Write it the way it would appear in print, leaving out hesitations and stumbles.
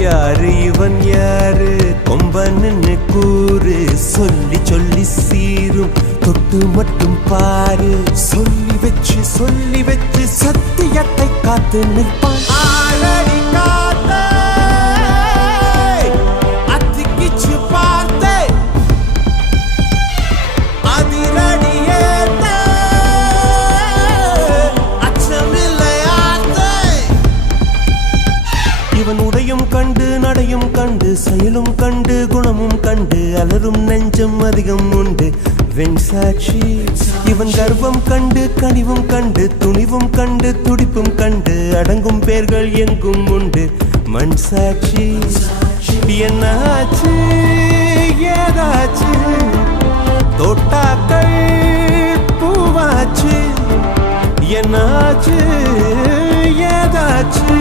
யாரு இவன் யாரு கொம்பன்னு கூறு சொல்லி சொல்லி சீரும் தொட்டு மட்டும் பாரு சொல்லி வச்சு சத்தியத்தை காத்து நிற்பான் ஆளடி காத்தே அத்திக்கிச்சு பார்த்தே அதிரடி ஏத்தே அச்சமில்லை ஆத்தே இவன் உடையும் கண்டு நடையும் கண்டு செயலும் கண்டு குணமும் கண்டு அலரும் நெஞ்சம் அதிகம் உண்டு வெண்சாட்சி இவன் கர்வம் கண்டு கனிவும் கண்டு துணிவும் கண்டு துடிப்பும் கண்டு அடங்கும் பேர்கள் எங்கும் உண்டு மண் சாட்சி என்னாச்சு ஏதாச்சு தோட்டாக்கள் பூவாச்சு என்னாச்சு ஏதாச்சு